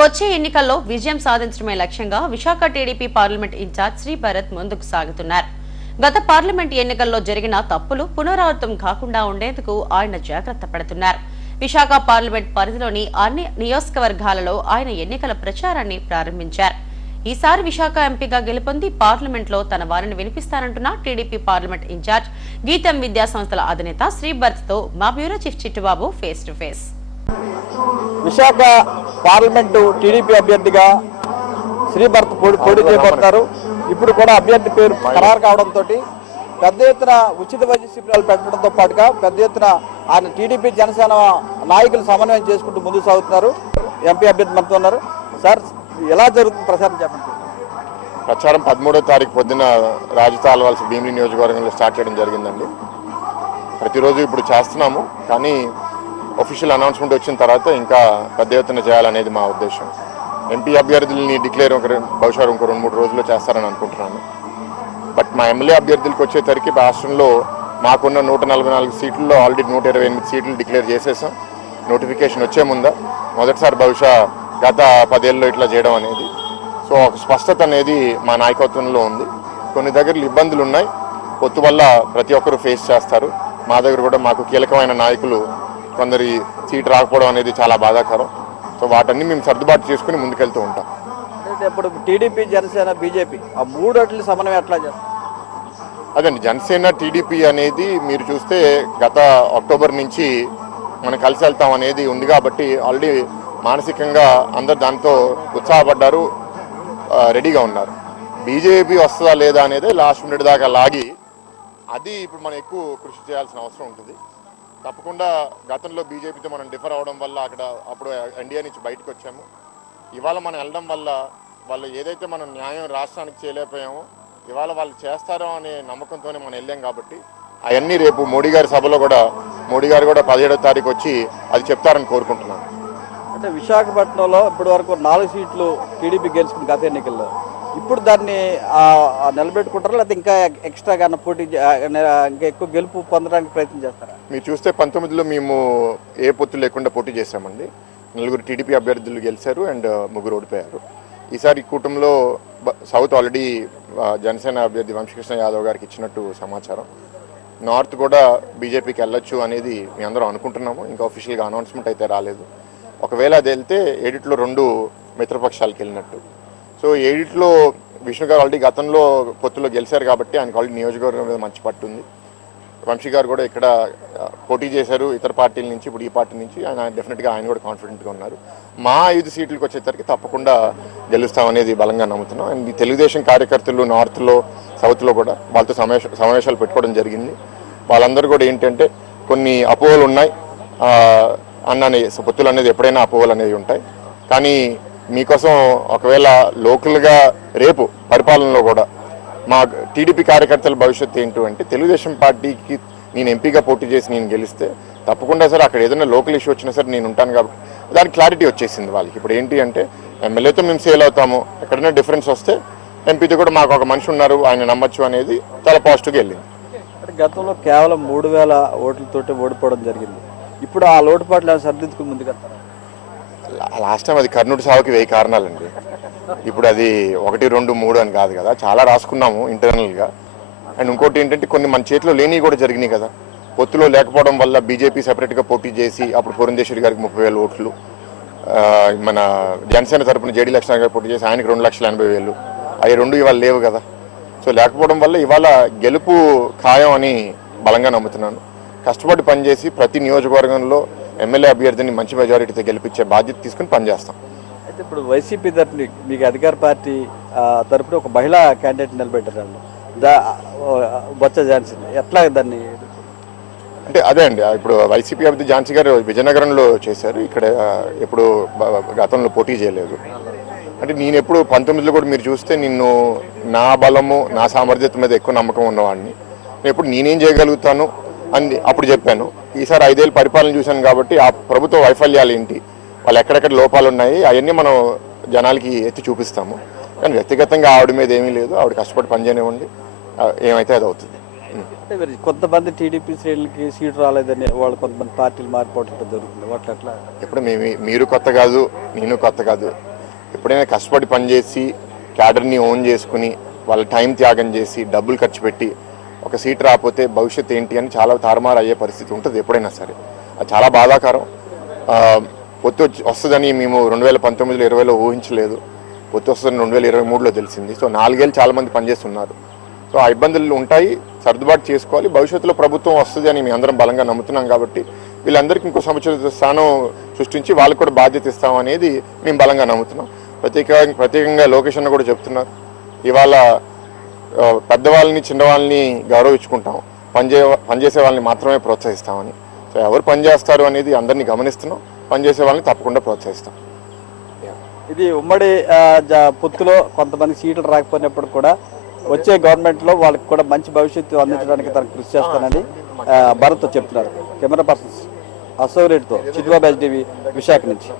వచ్చే ఎన్నికల్లో విజయం సాధించడమే లక్ష్యంగా Visakha TDP parliament in charge Shri Bharat ముందుకు సాగుతున్నారు. గత పార్లమెంట్ ఎన్నికల్లో జరిగిన తప్పులు పునరావృతం కాకుండా ఉండేందుకు ఆయన జాగ్రత్త పడుతున్నారు. విశాఖ పార్లమెంట్ పరిధిలోని అన్ని నియోజకవర్గాలలో ఆయన ఎన్నికల ప్రచారాన్ని ప్రారంభించారు. ఈసారి విశాఖ ఎంపీగా గెలుపొంది పార్లమెంట్లో తన వారిని వినిపిస్తానంటున్న టీడీపీ పార్లమెంట్ ఇన్ఛార్జ్ గీతం విద్యా సంస్థల అధినేత శ్రీభర్త్తో మా bureau chief Chittubabu face to face. Visakha parliament TDP అభ్యర్థిగా శ్రీభర్త పోటీ పోటీ చేయబోతున్నారు ఇప్పుడు కూడా అభ్యర్థి పేరు ఖరారు కావడంతో పెద్ద ఎత్తున ఉచిత వైద్య శిబిరాలు పెట్టడంతో పాటుగా పెద్ద ఎత్తున ఆయన టీడీపీ జనసేన నాయకులు సమన్వయం చేసుకుంటూ ముందుకు సాగుతున్నారు. ఎంపీ అభ్యర్థి మనతో ఉన్నారు. సార్ ఎలా జరుగుతుంది ప్రచారం చెప్పండి. ప్రచారం పదమూడో తారీఖు పొద్దున రాజతాలవలసి భీమిలి నియోజకవర్గంలో స్టార్ట్ చేయడం జరిగిందండి. ప్రతిరోజు ఇప్పుడు చేస్తున్నాము. కానీ అఫీషియల్ అనౌన్స్మెంట్ వచ్చిన తర్వాత ఇంకా పెద్ద ఎత్తున చేయాలనేది మా ఉద్దేశం. ఎంపీ అభ్యర్థుల్ని డిక్లేర్ ఒక బహుశా ఇంకో రెండు మూడు రోజుల్లో చేస్తారని అనుకుంటున్నాను. బట్ మా ఎమ్మెల్యే అభ్యర్థులకు వచ్చేసరికి రాష్ట్రంలో మాకున్న నూట నలభై నాలుగు సీట్లలో ఆల్రెడీ నూట ఇరవై ఎనిమిది సీట్లు డిక్లేర్ చేసేసాం. నోటిఫికేషన్ వచ్చే ముందా మొదటిసారి బహుశా గత పదేళ్ళలో ఇట్లా చేయడం అనేది. సో ఒక స్పష్టత అనేది మా నాయకత్వంలో ఉంది. కొన్ని దగ్గరలు ఇబ్బందులు ఉన్నాయి పొత్తు వల్ల ప్రతి ఒక్కరు ఫేస్ చేస్తారు. మా దగ్గర కూడా మాకు కీలకమైన నాయకులు కొందరి సీట్ రాకపోవడం అనేది చాలా బాధాకరం. సో వాటన్ని మేము సర్దుబాటు చేసుకుని ముందుకెళ్తూ ఉంటాం. ఇప్పుడు టీడీపీ జనసేన బీజేపీ ఆ మూడోట్ల సమన్వయం ఎట్లా అదండి జనసేన టీడీపీ అనేది మీరు చూస్తే గత అక్టోబర్ నుంచి మనం కలిసి వెళ్తాం అనేది ఉంది కాబట్టి ఆల్రెడీ మానసికంగా అందరు దాంతో ఉత్సాహపడ్డారు రెడీగా ఉన్నారు. బీజేపీ వస్తుందా లేదా అనేది లాస్ట్ మినిట్ దాకా లాగి అది ఇప్పుడు మనం ఎక్కువ కృషి చేయాల్సిన అవసరం ఉంటుంది. తప్పకుండా గతంలో బీజేపీతో మనం డిఫర్ అవడం వల్ల అక్కడ అప్పుడు ఎన్డీఏ నుంచి బయటకు వచ్చాము. ఇవాళ మనం వెళ్ళడం వల్ల వాళ్ళు ఏదైతే మనం న్యాయం రాష్ట్రానికి చేయలేకపోయామో ఇవాళ వాళ్ళు చేస్తారో అనే నమ్మకంతోనే మనం వెళ్ళాం కాబట్టి అవన్నీ రేపు మోడీ గారి సభలో కూడా మోడీ గారు కూడా పదిహేడో తారీఖు వచ్చి అది చెప్తారని కోరుకుంటున్నాను. అంటే విశాఖపట్నంలో ఇప్పటి వరకు నాలుగు సీట్లు టీడీపీ గెలుచుకుంది గత ఎన్నికల్లో. ఇప్పుడు దాన్ని నిలబెట్టుకుంటారా? లేకపోతే ఇంకా ఎక్స్ట్రా కానీ పోటీ ఇంకా ఎక్కువ గెలుపు పొందడానికి ప్రయత్నం చేస్తారా? మీరు చూస్తే పంతొమ్మిదిలో మేము ఏ పొత్తు లేకుండా పోటీ చేశామండి. నలుగురు టీడీపీ అభ్యర్థులు గెలిచారు అండ్ ముగ్గురు ఓడిపోయారు. ఈసారి కూటమిలో సౌత్ ఆల్రెడీ జనసేన అభ్యర్థి వంశకృష్ణ యాదవ్ గారికి ఇచ్చినట్టు సమాచారం. నార్త్ కూడా బీజేపీకి వెళ్ళొచ్చు అనేది మేము అందరం అనుకుంటున్నాము. ఇంకా అఫీషియల్గా అనౌన్స్మెంట్ అయితే రాలేదు. ఒకవేళ అది వెళ్తే ఏడిట్లో రెండు మిత్రపక్షాలకు వెళ్ళినట్టు. సో ఏడిట్లో విష్ణు గారు ఆల్రెడీ గతంలో పొత్తులో గెలిచారు కాబట్టి ఆయనకు ఆల్రెడీ నియోజకవర్గం మీద మంచి పట్టు ఉంది. వంశీ గారు కూడా ఇక్కడ పోటీ చేశారు ఇతర పార్టీల నుంచి ఇప్పుడు ఈ పార్టీ నుంచి. ఆయన డెఫినెట్గా ఆయన కూడా కాన్ఫిడెంట్గా ఉన్నారు. మా ఐదు సీట్లకు వచ్చేసరికి తప్పకుండా గెలుస్తామనేది బలంగా నమ్ముతున్నాం. అండ్ తెలుగుదేశం కార్యకర్తలు నార్త్లో సౌత్లో కూడా వాళ్ళతో సమావేశ సమావేశాలు పెట్టుకోవడం జరిగింది. వాళ్ళందరూ కూడా ఏంటంటే కొన్ని అపోహలు ఉన్నాయి. అన్న పొత్తులు అనేది ఎప్పుడైనా అపోహలు అనేవి ఉంటాయి. కానీ మీకోసం ఒకవేళ లోకల్గా రేపు పరిపాలనలో కూడా మా టీడీపీ కార్యకర్తల భవిష్యత్తు ఏంటో అంటే తెలుగుదేశం పార్టీకి నేను ఎంపీగా పోటీ చేసి నేను గెలిస్తే తప్పకుండా సరే అక్కడ ఏదైనా లోకల్ ఇష్యూ వచ్చినా సరే నేను ఉంటాను కాబట్టి దానికి క్లారిటీ వచ్చేసింది వాళ్ళకి. ఇప్పుడు ఏంటి అంటే ఎమ్మెల్యేతో మేము సేల్ అవుతాము ఎక్కడైనా డిఫరెన్స్ వస్తే ఎంపీతో కూడా మాకు ఒక మనిషి ఉన్నారు ఆయన నమ్మచ్చు అనేది చాలా పాజిటివ్గా వెళ్ళింది. గతంలో కేవలం మూడు వేల ఓట్లతోటి ఓడిపోవడం జరిగింది. ఇప్పుడు ఆ లోటుపాట్లు సర్దిద్దుకు ముందుకెళ్తారా? లాస్ట్ టైం అది కర్ణుడి సావుకి వెయ్యి కారణాలండి. ఇప్పుడు అది ఒకటి రెండు మూడు అని కాదు కదా. చాలా రాసుకున్నాము ఇంటర్నల్గా. అండ్ ఇంకోటి ఏంటంటే కొన్ని మన చేతిలో లేనివి కూడా జరిగినాయి కదా. పొత్తులో లేకపోవడం వల్ల బీజేపీ సెపరేట్గా పోటీ చేసి అప్పుడు పురంధేశ్వరి గారికి ముప్పై వేల ఓట్లు మన జనసేన తరపున జేడీ లక్ష్మణ గారు పోటీ చేసి ఆయనకి రెండు లక్షల ఎనభై వేలు. అవి రెండు ఇవాళ లేవు కదా. సో లేకపోవడం వల్ల ఇవాళ గెలుపు ఖాయం అని బలంగా నమ్ముతున్నాను. కష్టపడి పనిచేసి ప్రతి నియోజకవర్గంలో ఎమ్మెల్యే అభ్యర్థిని మంచి మెజారిటీతో గెలిపించే బాధ్యత తీసుకుని పనిచేస్తాం. అయితే ఇప్పుడు వైసీపీ తరఫున మీకు అధికార పార్టీ ఆ, తరపున ఒక మహిళా క్యాండిడేట్ నిలబెట్టారండి దా బొత్స ఝాన్సీ ఎట్లా దాన్ని అంటే అదే అండి ఇప్పుడు వైసీపీ అభ్యర్థి ఝాన్సీ గారు విజయనగరంలో చేశారు ఇక్కడ ఎప్పుడు గతంలో పోటీ చేయలేదు. అంటే నేను ఎప్పుడు పంతొమ్మిదిలో కూడా మీరు చూస్తే నిన్ను నా బలము నా సామర్థ్యత మీద ఎక్కువ నమ్మకం ఉన్నవాడిని. నేను ఎప్పుడు నేనేం చేయగలుగుతాను అని అప్పుడు చెప్పాను. ఈసారి ఐదేళ్ళు పరిపాలన చూశాను కాబట్టి ఆ ప్రభుత్వ వైఫల్యాలు ఏంటి? వాళ్ళు ఎక్కడెక్కడ లోపాలు ఉన్నాయి? అవన్నీ మనం జనాలకి ఎత్తి చూపిస్తాము. కానీ వ్యక్తిగతంగా ఆవిడ మీద ఏమీ లేదు. ఆవిడ కష్టపడి పనిచేయనివ్వండి ఏమైతే అది అవుతుంది. కొంతమంది టీడీపీ శ్రేణులకి సీటు రాలేదని వాళ్ళు కొంతమంది పార్టీలు మారిపోవటం జరుగుతుంది. వాటి ఎప్పుడు మేము మీరు కొత్త కాదు నేను కొత్త కాదు. ఎప్పుడైనా కష్టపడి పనిచేసి క్యాడర్ని ఓన్ చేసుకుని వాళ్ళ టైం త్యాగం చేసి డబ్బులు ఖర్చు పెట్టి ఒక సీట్ రాకపోతే భవిష్యత్ ఏంటి అని చాలా తారుమారు అయ్యే పరిస్థితి ఉంటుంది ఎప్పుడైనా సరే. అది చాలా బాధాకరం. పొత్తు వచ్చి- వస్తుందని మేము రెండు వేల పంతొమ్మిదిలో ఇరవైలో ఊహించలేదు. పొత్తు వస్తుందని రెండు వేల ఇరవై మూడులో తెలిసింది. సో నాలుగేళ్ళు చాలామంది పనిచేస్తున్నారు. సో ఆ ఇబ్బందులు ఉంటాయి. సర్దుబాటు చేసుకోవాలి. భవిష్యత్తులో ప్రభుత్వం వస్తుంది అని మేము అందరం బలంగా నమ్ముతున్నాం కాబట్టి వీళ్ళందరికీ ఇంకో సంవత్సర స్థానం సృష్టించి వాళ్ళకి కూడా బాధ్యత ఇస్తాం అనేది మేము బలంగా నమ్ముతున్నాం. ప్రత్యేకంగా ప్రత్యేకంగా లొకేషన్ కూడా చెప్తున్నారు. ఇవాళ పెద్దవాళ్ళని చిన్నవాళ్ళని గౌరవించుకుంటాం పనిచే పనిచేసే వాళ్ళని మాత్రమే ప్రోత్సహిస్తామని. సో ఎవరు పనిచేస్తారు అనేది అందరినీ గమనిస్తున్నాం. పనిచేసే వాళ్ళని తప్పకుండా ప్రోత్సహిస్తాం. ఇది ఉమ్మడి పొత్తులో కొంతమంది సీట్లు రాకపోయినప్పుడు కూడా వచ్చే గవర్నమెంట్లో వాళ్ళకి కూడా మంచి భవిష్యత్తు అందించడానికి తనకు కృషి చేస్తానని భరత్ చెప్తున్నారు. కెమెరా పర్సన్స్ అశోక్ రెడ్డితో చిట్టుబాబు టీవీ విశాఖ నుంచి.